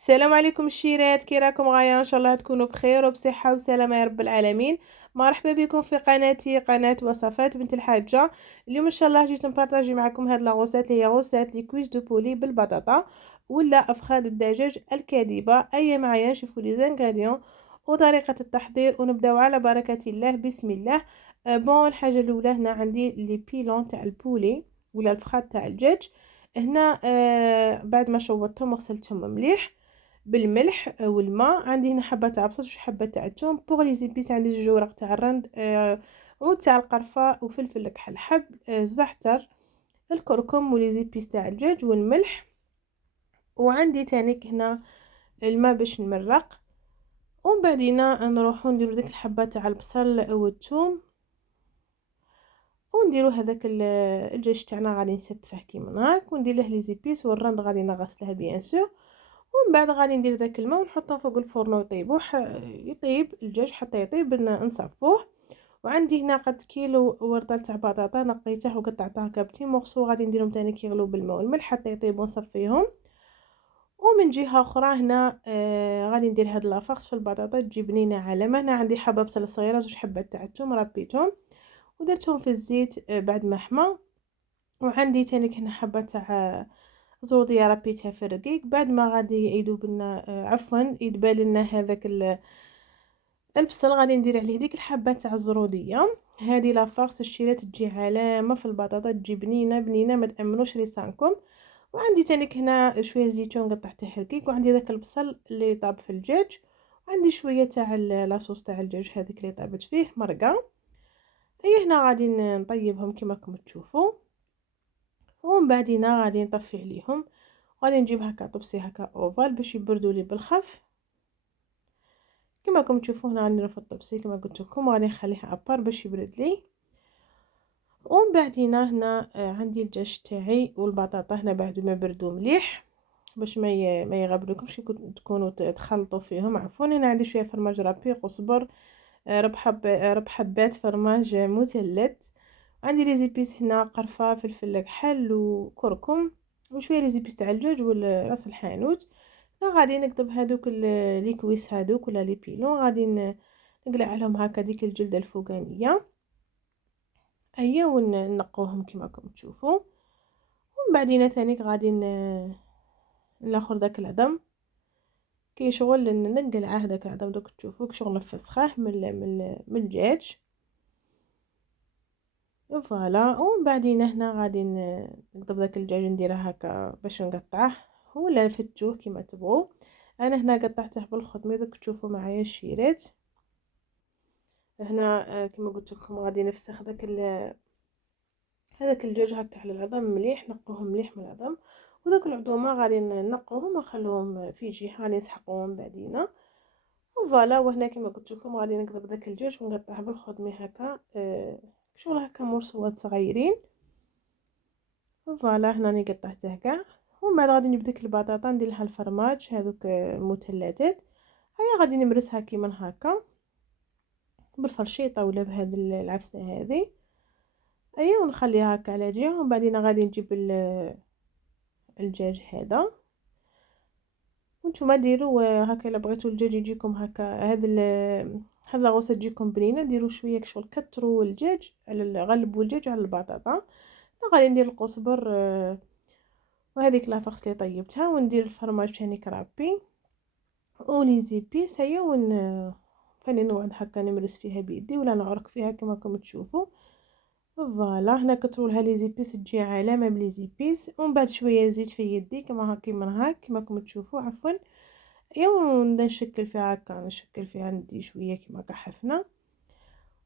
السلام عليكم الشيرات، كي راكم غايا؟ ان شاء الله تكونوا بخير وبصحه وسلامه يا رب العالمين. مرحبا بكم في قناتي، قناه وصفات بنت الحاجه. اليوم ان شاء الله جيت نبارطاجي معكم هاد لاغوسات اللي هي غوسات لي كويس دو بولي بالبطاطا ولا افخاذ الدجاج الكاذبه. اي معايا نشوفوا لي زانغريديون وطريقه التحضير ونبداو على بركه الله. بسم الله. بون الحاجه الاولى هنا عندي لي بيلون تاع البولي ولا الفخاد تاع الدجاج. هنا بعد ما شوضتهم وغسلتهم مليح بالملح والماء. عندي هنا حبه تاع بصل وحبه تاع الثوم. بوغ لي زيبيس عندي جوج ورق تاع الرند، عود تاع القرفه وفلفل كحل حب، الزعتر، الكركم ولي زيبيس تاع الدجاج والملح. وعندي تانيك هنا الماء باش نمرق. ومن بعدينا نروحو نديرو ديك الحبه تاع البصل والثوم ونديرو هذاك الدجاج تاعنا غادي نستفه كيما هاك وندير له لي زيبيس والرند غادي نغسله بيان سور. ومن بعد غادي ندير داك الماء ونحطه فوق الفرن يطيبو يطيب الدجاج حتى يطيب نصفوه. وعندي هنا قد كيلو ورده تاع بطاطا نقيته وقطعته هكا بتي مورسو، غادي نديرهم تاني كيغلو بالماء والملح حتى يطيبوا نصفيهم. ومن جهه اخرى هنا غادي ندير هاد لافاكس في البطاطا تجي بنينه على ما. هنا عندي حبه بصله صغيره، زوج حبات تاع الثوم ربيتهم ودرتهم في الزيت بعد ما حمى. وعندي تاني هنا حبه تاع زودية ربيتها في الرقيق. بعد ما غادي يذوب لنا عفوا يدبال لنا هذاك البصل، غادي ندير عليه ديك الحبه تاع الزروديه. هذه لا فارس الشيرات تجي علامه في البطاطا، تجي بنينه بنينه ما تامنوش لسانكم. وعندي تانيك هنا شويه زيتون قطعته رقيق، وعندي داك البصل اللي طاب في الدجاج، وعندي شويه تاع لاصوص تاع الدجاج هذيك اللي طابت فيه مرقه. اي هنا غادي نطيبهم كما راكم تشوفوا. ومن بعدين غادي نطفي عليهم، غادي نجيب هكا طبسي هكا اوفال باش يبردوا لي بالخف. كما راكم تشوفوا هنا غادي نرفد الطبسي كما قلت لكم، وغادي نخليه ابار باش يبرد لي. ومن بعدين هنا عندي الدجاج تاعي والبطاطا هنا بعد ما بردوا مليح باش ما يغبلوكمش كي تكونوا تخلطوا فيهم. عفوا هنا عندي شويه فرماج رابيق وصبر، ربع حبات فرماج مثلث. عندي لي زيبيس هنا قرفه فلفل كحل وكركم وشويه لي زيبيس تاع الدجاج وراس الحانوت. لا غادي نكتب هادوك لي كويس هادوك ولا لي بيلون، غادي نقلع عليهم هكا ديك الجلده الفوقانيه ايا ونقوهم كما راكم تشوفوا. ومن بعدين ثاني غادي ناخذ داك العظم كي شغل نقلعه داك العظم دوك تشوفوا شغل نفسخه من الدجاج. فوالا. ومن بعدين هنا غادي نقطب داك الدجاج نديره هكا باش نقطعه ولا نفتوه كما تبغوا. انا هنا قطعته بالخضمي دوك تشوفوا معايا الشيرات. هنا كما قلت لكم غادي نفسخ هذاك الدجاج هكا على العظم مليح، نقوهم مليح من العظم. وذاك العظومه غادي نقوهم ونخلوهم في جهه، غادي نسحقوهم بعدينا. وفوالا. وهنا كما قلت لكم غادي نقلب داك الدجاج ونقطعه بالخضمي هكا شغل هكا مرصوات صغيرين. فوالا هنا راني قطعته كاع. ومن بعد غادي نجيب ديك البطاطا ندير لها الفرماج هذوك المثلثات. هيا غادي نمرسها كيما هكا بالفرشيطه ولا بهذه العفسه هذه. ايا ونخليها هكا على جهه. ومن بعدين غادي نجيب الدجاج هذا وانتم ديروا هكا الا بغيتوا الدجاج يجيكم هكا هاد لاغوصه تجيكم بنينه ديروا شويه كشغل كتروا الدجاج على غلبوا الدجاج على البطاطا. غادي ندير القزبر وهذيك لافاكس اللي طيبتها وندير الفرماج تاني كرابي ولي زيبيس هيا فاني نقعد هكا نمرس فيها بيدي ولا نعرك فيها كما راكم تشوفوا. فوالا هنا كتروا لها لي زيبيس تجي علامه بلي زيبيس. ومن بعد شويه زيت في يدي كما هكا من هاك كما راكم تشوفوا عفوا. ونبدا نشكل فيها هكا نشكل فيها ندي شويه كما هكا حفنه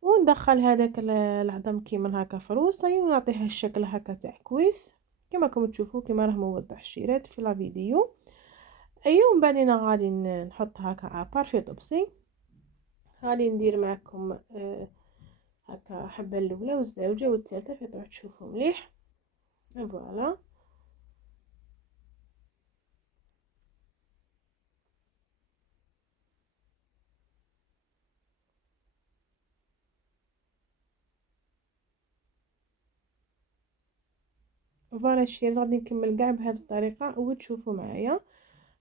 وندخل هذاك العظم كيما هكا في الوسط ونعطيها الشكل هكا تاع كويس كما راكم تشوفوا كما راه موضح الشيرات في لا فيديو. ايوا ومن بعدين غادي نحط هكا عبار في طبسي. غادي ندير معكم هكا حبه الاولى والزوجه والثالثه في طرح تشوفوا مليح. فوالا. فوالا الشيرات غادي نكمل كاع بهذه الطريقه وتشوفوا معايا.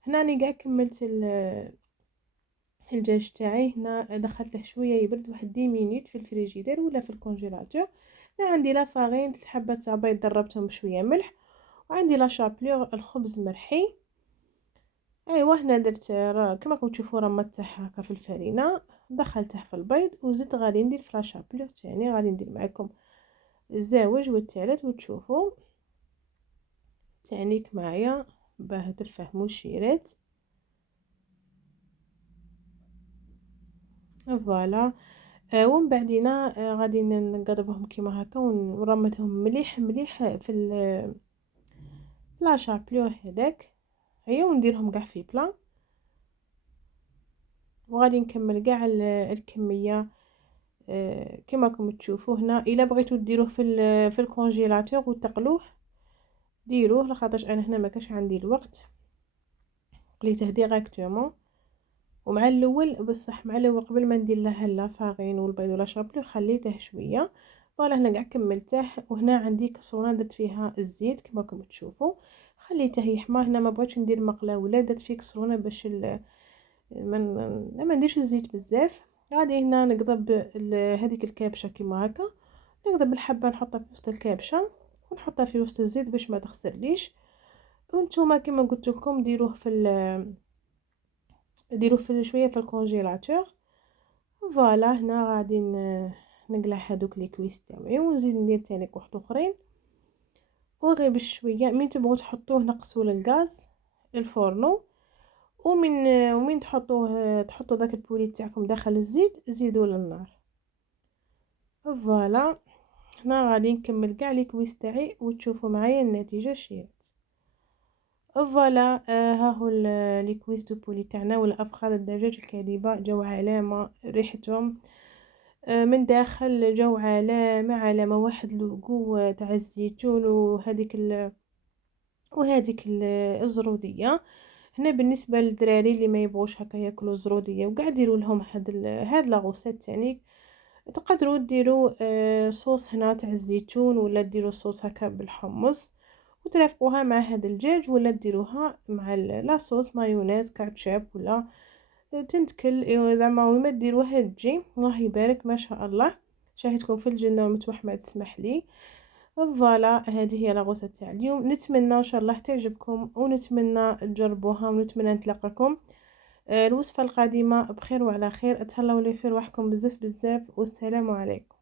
هنا راني قاع كملت الدجاج تاعي. هنا دخلته شويه يبرد واحد 10 مينوت في الفريجيدير ولا في الكونجيلاتور. هنا عندي لا فارين 3 حبات تاع بيض ضربتهم بشويه ملح، وعندي لا شابلور الخبز مرحي. ايوا هنا درت كما راكم تشوفوا رمت تاعها هكا في الفرينه، دخلته في البيض وزدت غادي ندير في لا شابلور تاني. غادي ندير معكم الزاوج والثالث وتشوفوا تعنيك معايا باه تفهموا الشيرات. فوالا. ومن بعدينا غادي نقلبهم كيما هكا ونرمتهم مليح مليح في لا شابلور هذاك. هيا ونديرهم كاع في بلان، وغادي نكمل كاع الكميه كما راكم تشوفوا هنا. الا بغيتو ديروه في الكونجيلاتور وتقلوه ديروه، لخاطرش انا هنا ما كاش عندي الوقت، قليته ديريكتومون. ومع الاول بصح مع الاول قبل ما ندير له لا فارين والبيض ولا شابلو خليته شويه. فوالا هنا كاع كملته. وهنا عندي كسرونه درت فيها الزيت كما راكم تشوفوا، خليته يحمى. هنا ما بغيتش ندير مقله ولا درت فيه كسرونه باش ما نديرش الزيت بزاف. غادي هنا نقضب هذيك الكابشه كيما هكا، نقضب الحبه نحطها في وسط الكابشه ونحطها في وسط الزيت باش ما تخسرليش. وانتوما كما قلت لكم ديروه في شويه في الكونجيلاتور. فوالا هنا غادي نقلع هذوك لي كويس تاعي ونزيد ندير تاني واحد اخرين. وغير بشويه من تبغوا تحطوه نقصوا الغاز الفورنو، ومن تحطوا داك البولي تاعكم داخل الزيت زيدوا للنار. فوالا هنا غادي نكمل كاع لي كويس تاعي وتشوفوا معايا النتيجه شيرت. فوالا ها هو لي كويس دو بولي تاعنا ولا افخاذ الدجاج الكاذبه. جو علامه ريحتهم من داخل جو علامه واحد القوه تاع الزيتون وهذيك الزروديه. هنا بالنسبه للدراري اللي ما يبغوش هكا ياكلوا الزروديه وقاع ديروا لهم هاد لاغوسيت تانيك. تقدروا ديروا صوص هنا تاع الزيتون ولا ديروا صوص هكا بالحمص وترافقوها مع هذا الدجاج، ولا ديروها مع لا صوص مايونيز كاتشب ولا تنتكل زعما وما ديروها تجي. الله يبارك ما شاء الله، شاهدكم في الجنه ومتوح ما تسمح لي. فوالا هذه هي لاغوسه تاع اليوم. نتمنى ان شاء الله تعجبكم ونتمنى تجربوها ونتمنى نتلاقاكم الوصفه القادمه بخير وعلى خير. اتهلاو لي في رواحكم بزاف بزاف والسلام عليكم.